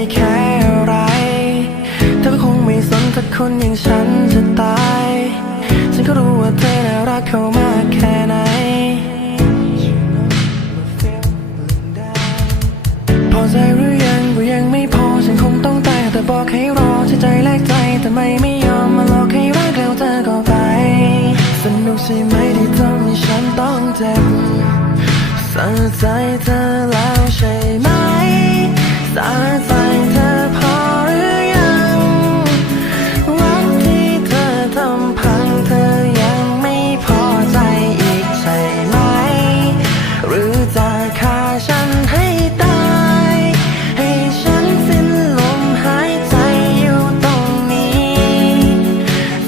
ไม่แค่อะไรเธอก็คงไม่สนถ้าคนอย่างฉันจะตายฉันก็รู้ว่าเธอน่ารักเขามากแค่ไหนพอใจหรือยังก็ยังไม่พอฉันคงต้องตายแต่บอกให้รอใจแลกใจแต่ไม่ยอมมาหลอกให้รักแล้วเธอก็ไปสนุกใช่ไหมที่ทำให้ฉันต้องเจ็บสะใจเธอแล้วใช่ไหมสะใจเธอพอหรือยังรักที่เธอทำพังเธอยังไม่พอใจอีกใช่ไหมหรือจะฆ่าฉันให้ตายให้ฉันสิ้นลมหายใจอยู่ตรงนี้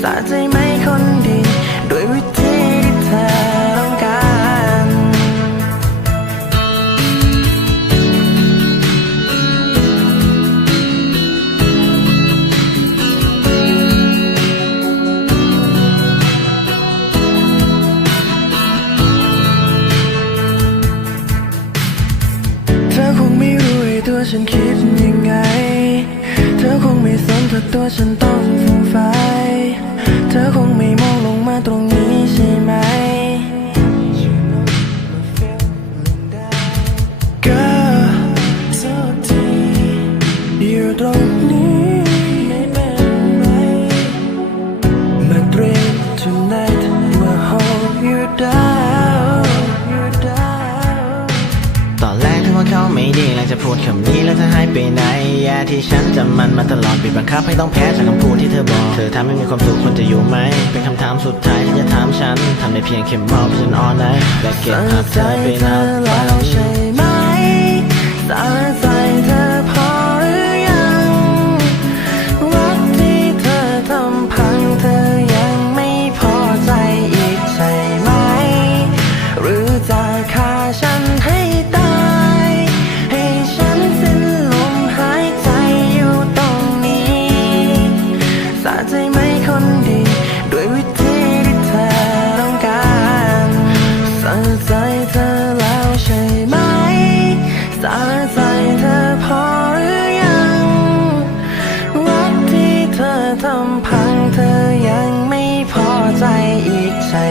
สะใจไหมคนดีด้วยวิธีที่เธอต้องการเธอคงไม่รู้ไอ้ตัวฉันคิดยังไงเธอคงไม่สนถ้าตัวฉันต้องฟูมไฟเธอคงไม่มองลงมาตรงนี้ใช่ไหม Girl โทษทีอยู่ตรงนี้ไม่เป็นไรมา dream tonight will hold you down ตอนแรกถึงว่าเขาไม่ดีหลังจะพูดคำนี้แล้วเธอหายไปไหนแย่ที่ฉันจำมันมาตลอดบีบบังคับให้ต้องแพ้จากคำพูดที่เธอบอกเธอทำให้มีความสุขคนจะอยู่ไหมเป็นคำถามสุดท้ายที่จะถามฉันทำได้เพียงแค่มองไปจนอ่อนไหนและเก็บภาพเธอไปนับฝัน ใช่ไหมสะใจเธอพอหรือยังรักที่เธอทำพังเธอยังไม่พอใจอีกใช่ไหมหรือจะฆ่าฉันให้ตายให้ฉันสิ้นลมหายใจอยู่ตรงนี้สะใจไหมคนดีด้วยวิธีที่เธอต้องการสะใจเธอแล้วใช่ไหมสะใจเธอพอหรือยังรักที่เธอทำพังเธอยังไม่พอใจอีกใช่